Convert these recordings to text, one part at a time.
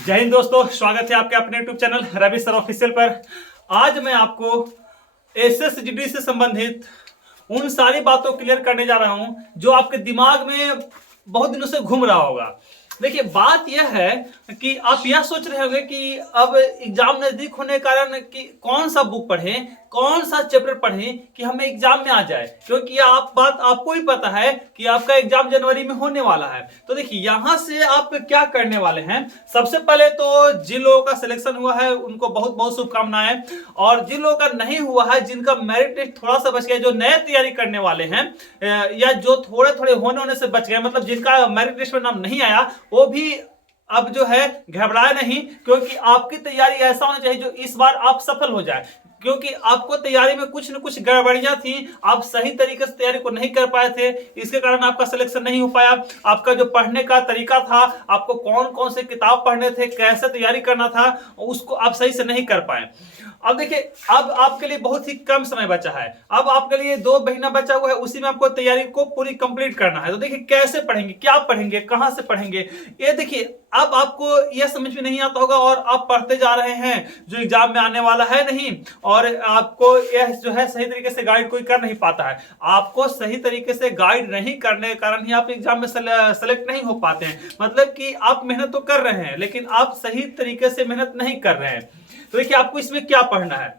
जय हिंद दोस्तों, स्वागत है आपके अपने YouTube channel Ravi sir official पर। आज मैं आपको एसएसजीडी से संबंधित उन सारी बातों क्लियर करने जा रहा हूं जो आपके दिमाग में बहुत दिनों से घूम रहा होगा। देखिए, बात यह है कि आप यह सोच रहे होंगे कि अब एग्जाम नजदीक होने के कारण कि कौन सा बुक पढ़ें, कौन सा चैप्टर पढ़ें कि हमें एग्जाम में आ जाए, क्योंकि आप बात आपको ही पता है कि आपका एग्जाम जनवरी में होने वाला है। तो देखिए, यहां से आप क्या करने वाले हैं। सबसे पहले तो जिन लोगों का सिलेक्शन हुआ है उनको बहुत बहुत शुभकामनाएं, और जिन लोगों का नहीं हुआ है, जिनका मेरिट टेस्ट थोड़ा सा बच गया, जो नए तैयारी करने वाले हैं या जो थोड़े थोड़े होने से बच गए, मतलब जिनका मेरिट लिस्ट में नाम नहीं आया, वो भी अब जो है घबराए नहीं, क्योंकि आपकी तैयारी ऐसा होना चाहिए जो इस बार आप सफल हो जाए। क्योंकि आपको तैयारी में कुछ न कुछ गड़बड़ियां थी, आप सही तरीके से तैयारी को नहीं कर पाए थे, इसके कारण आपका सिलेक्शन नहीं हो पाया। आपका जो पढ़ने का तरीका था, आपको कौन कौन से किताब पढ़ने थे, कैसे तैयारी करना था, उसको आप सही से नहीं कर पाए। अब देखिए, अब आपके लिए बहुत ही कम समय बचा है। अब आपके लिए 2 महीना बचा हुआ है, उसी में आपको तैयारी को पूरी कंप्लीट करना है। तो देखिए, कैसे पढ़ेंगे, क्या पढ़ेंगे, कहां से पढ़ेंगे, ये देखिए अब आपको यह समझ में नहीं आता होगा और आप पढ़ते जा रहे हैं जो एग्जाम में आने वाला है नहीं, और आपको यह जो है सही तरीके से गाइड कोई कर नहीं पाता है। आपको सही तरीके से गाइड नहीं करने के कारण ही आप एग्जाम में सेलेक्ट नहीं हो पाते हैं। मतलब कि आप मेहनत तो कर रहे हैं, लेकिन आप सही तरीके से मेहनत नहीं कर रहे हैं। तो देखिए, आपको इसमें क्या पढ़ना है।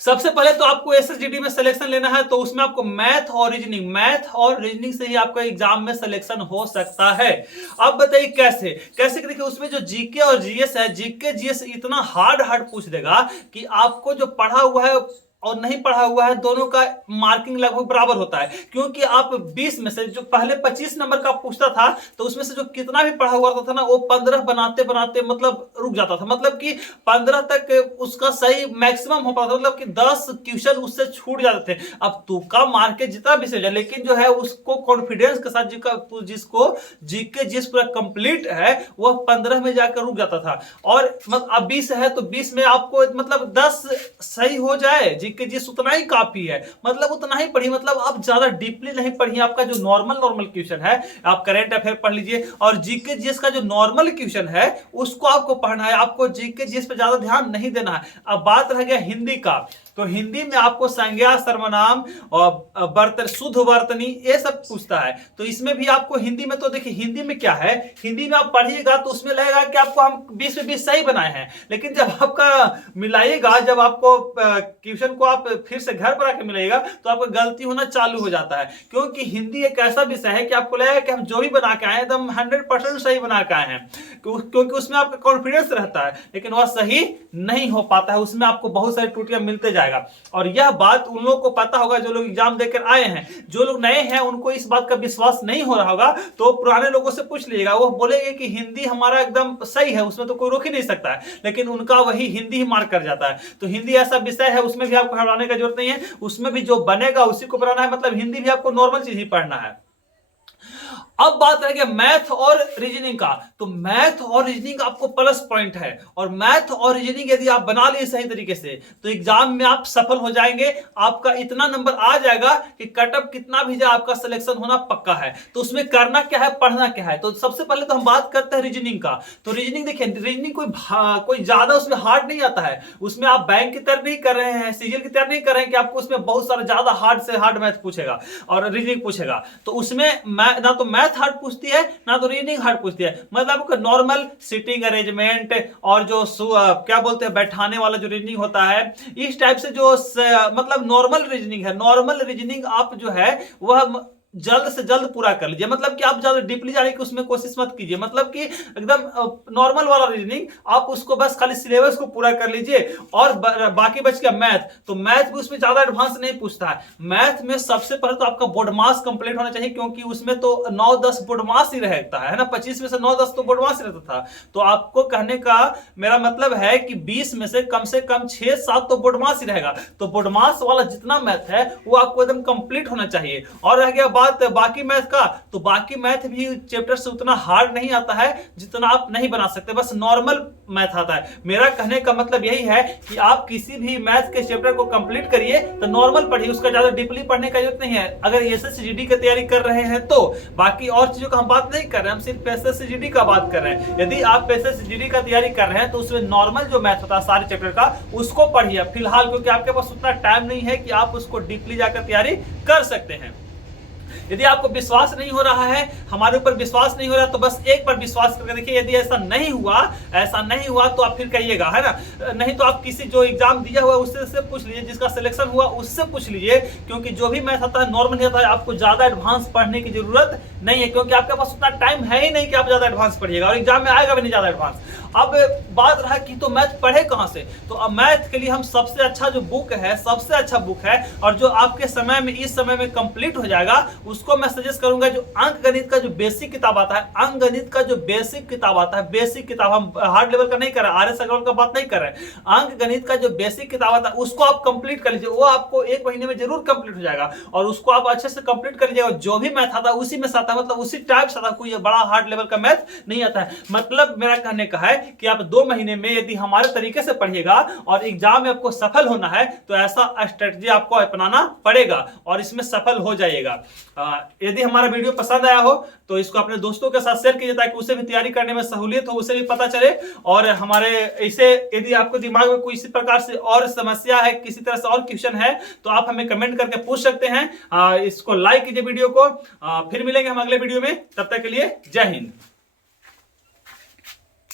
सबसे पहले तो आपको एसएसजीडी में सिलेक्शन लेना है, तो उसमें आपको मैथ और रीजनिंग से ही आपका एग्जाम में सिलेक्शन हो सकता है। अब बताइए कैसे कैसे। देखिए, उसमें जो जीके और जीएस है, जीके जीएस इतना हार्ड पूछ देगा कि आपको जो पढ़ा हुआ है और नहीं पढ़ा हुआ है, दोनों का मार्किंग लगभग बराबर होता है। क्योंकि आप 20 में से जो पहले 25 नंबर का पूछता था, तो उसमें से जो कितना भी पढ़ा हुआ था ना, वो 15 बनाते बनाते मतलब रुक जाता था। मतलब कि 15 तक उसका सही मैक्सिमम हो पाता था, मतलब कि 10 क्वेश्चन उससे छूट जाते थे। अब तुक्का मार के जितना भी सही, लेकिन जो है उसको कॉन्फिडेंस के साथ जिसको जीके जिस पूरा कंप्लीट है, वह 15 में जाकर रुक जाता था। और अब 20 है तो 20 में आपको मतलब 10 सही हो जाए, जीके जीएस उतना ही काफी है। मतलब उतना ही पढ़िए, मतलब आप ज्यादा डीपली नहीं पढ़िए। आपका जो नॉर्मल क्वेश्चन है, आप करंट अफेयर पढ़ लीजिए, और जीके जीएस का जो नॉर्मल क्वेश्चन है उसको आपको पढ़ना है। आपको जीके जीएस पे ज्यादा ध्यान नहीं देना है। अब बात रह गया हिंदी का, तो हिंदी में आपको संज्ञा सर्वनाम और शुद्ध वर्तनी ये सब पूछता है। तो इसमें भी आपको हिंदी में, तो देखिए हिंदी में क्या है, हिंदी में आप पढ़िएगा तो उसमें लगेगा कि आपको हम 20 में 20 सही बनाए हैं, लेकिन जब आपका मिलाइएगा, जब आपको क्वेश्चन को आप फिर से घर पर आके मिलाइएगा, तो आपका गलती होना चालू हो जाता है। क्योंकि हिंदी एक ऐसा विषय है कि आपको लगेगा कि हम जो भी बना के आए एकदम 100% सही बना के आए हैं, क्योंकि उसमें आपका कॉन्फिडेंस रहता है, लेकिन वह सही नहीं हो पाता है। उसमें आपको बहुत सारी त्रुटियां मिलते जाएगा। और यह बात उन लोगों को पता होगा जो लोग एग्जाम देकर आए हैं। जो लोग नए हैं उनको इस बात का विश्वास नहीं हो रहा होगा, तो पुराने लोगों से पूछ लीजिएगा, वो बोलेंगे कि हिंदी हमारा एकदम सही है, उसमें तो कोई रोक ही नहीं सकता है, लेकिन उनका वही हिंदी ही मार्क कर जाता है। तो हिंदी ऐसा विषय है, उसमें भी आपको घबराने का जरूरत नहीं है। उसमें भी जो बनेगा उसी को बनाना है। मतलब हिंदी भी आपको नॉर्मल चीज ही पढ़ना है। अब बात रह गया मैथ और रीजनिंग का, तो मैथ और रीजनिंग आपको प्लस पॉइंट है, और मैथ और रीजनिंग यदि आप बना लिए सही तरीके से, तो एग्जाम में आप सफल हो जाएंगे। आपका इतना नंबर आ जाएगा कि कटअप कितना भी जाए, आपका सिलेक्शन होना पक्का है। तो उसमें करना क्या है, पढ़ना क्या है। तो सबसे पहले तो हम बात करते हैं रीजनिंग का। तो रीजनिंग देखिए, रीजनिंग कोई ज्यादा उसमें हार्ड नहीं आता है। उसमें आप बैंक की तरह नहीं कर रहे हैं, सीजीएल की तरह नहीं कर रहे हैं कि आपको उसमें बहुत सारा ज्यादा हार्ड से हार्ड मैथ पूछेगा और रीजनिंग पूछेगा। तो उसमें ना तो मैथ हार्ड पूछती है, ना तो रीजनिंग हार्ड पूछती है। मतलब नॉर्मल सिटिंग अरेंजमेंट और जो क्या बोलते हैं बैठाने वाला जो रीजनिंग होता है, इस टाइप से जो मतलब नॉर्मल रीजनिंग है, नॉर्मल रीजनिंग आप जो है वह जल्द से जल्द पूरा कर लीजिए। मतलब कि आप ज्यादा डीपली जाने की उसमें कोशिश मत कीजिए। मतलब कि एकदम नॉर्मल वाला रीजनिंग आप उसको बस खाली सिलेबस को पूरा कर लीजिए। और बाकी बच गया मैथ, तो मैथ भी उसमें ज्यादा एडवांस नहीं पूछता है। मैथ में सबसे पहले तो आपका बोर्ड मास कंप्लीट होना चाहिए, क्योंकि उसमें तो 9-10 बोर्ड मास ही रहता है ना। 25 में से 9-10 तो बोर्ड मास ही रहता था। तो आपको कहने का मेरा मतलब है कि 20 में से कम 6-7 तो बोर्ड मास ही रहेगा। तो बोर्ड मास वाला जितना मैथ है वो आपको एकदम कंप्लीट होना चाहिए। और रह गया बात बाकी मैथ का, तो बाकी मैथ भी चैप्टर से उतना हार्ड नहीं आता है जितना आप नहीं बना सकते, बस नॉर्मल मैथ आता है। मेरा कहने का मतलब यही है कि आप किसी भी मैथ के चैप्टर को कंप्लीट करिए तो नॉर्मल पढ़िए, उसका ज्यादा डीपली पढ़ने का जरूरत नहीं है। अगर एसएससी की तैयारी कर रहे हैं तो बाकी और चीजों का हम बात नहीं कर रहे हैं, हम सिर्फ एसएससी का बात कर रहे हैं। यदि आप एसएससी का तैयारी कर रहे हैं तो उसमें नॉर्मल जो मैथ होता है सारे चैप्टर का, उसको पढ़िए फिलहाल, क्योंकि आपके पास उतना टाइम नहीं है कि आप उसको डीपली जाकर तैयारी कर सकते हैं। यदि आपको विश्वास नहीं हो रहा है, हमारे ऊपर विश्वास नहीं हो रहा, तो बस एक बार विश्वास करके देखिए। यदि ऐसा नहीं हुआ तो आप फिर कहिएगा, है ना। नहीं तो आप किसी जो एग्जाम दिया हुआ है उससे पूछ लीजिए, जिसका सिलेक्शन हुआ उससे पूछ लीजिए, क्योंकि जो भी मैथ आता है नॉर्मल आता है, आपको ज्यादा एडवांस पढ़ने की जरूरत नहीं है, क्योंकि आपके पास उतना टाइम है ही नहीं कि आप ज्यादा एडवांस पढ़िएगा, और एग्जाम में आएगा भी नहीं ज्यादा एडवांस। अब बात रहा कि तो मैथ पढ़े कहां से, तो अब मैथ के लिए हम सबसे अच्छा जो बुक है, सबसे अच्छा बुक है और जो आपके समय में इस समय में कंप्लीट हो जाएगा, उसको मैं सजेस्ट करूंगा, जो अंक गणित का जो बेसिक किताब आता है, अंक गणित का जो बेसिक किताब आता है, बेसिक किताब, हम हार्ड लेवल का नहीं कर रहे, आरएस अग्रवाल का बात नहीं कर रहे हैं, अंक गणित का जो बेसिक किताब आता है उसको आप कंप्लीट कर लीजिए। वो आपको 1 महीने में जरूर कंप्लीट हो जाएगा और उसको आप अच्छे से कंप्लीट कर लीजिएगा। जो भी मैथ आता है उसी में आता है, मतलब उसी टाइप से आता है, कोई बड़ा हार्ड लेवल का मैथ नहीं आता है। मतलब मेरा कहने का है कि आप 2 महीने में यदि हमारे तरीके से पढ़िएगा और एग्जाम में आपको सफल होना है तो ऐसा स्ट्रेटजी आपको अपनाना पड़ेगा और इसमें सफल हो जाइएगा। यदि हमारा वीडियो पसंद आया हो तो इसको अपने दोस्तों के साथ शेयर कीजिए, ताकि उसे भी तैयारी करने में सहूलियत हो, उसे भी पता चले। और हमारे इसे यदि आपको दिमाग में कोई इसी प्रकार से और समस्या है, किसी तरह से और क्वेश्चन है, तो आप हमें कमेंट करके पूछ सकते हैं। इसको लाइक कीजिए वीडियो को। फिर मिलेंगे हम अगले वीडियो में, तब तक के लिए जय हिंद।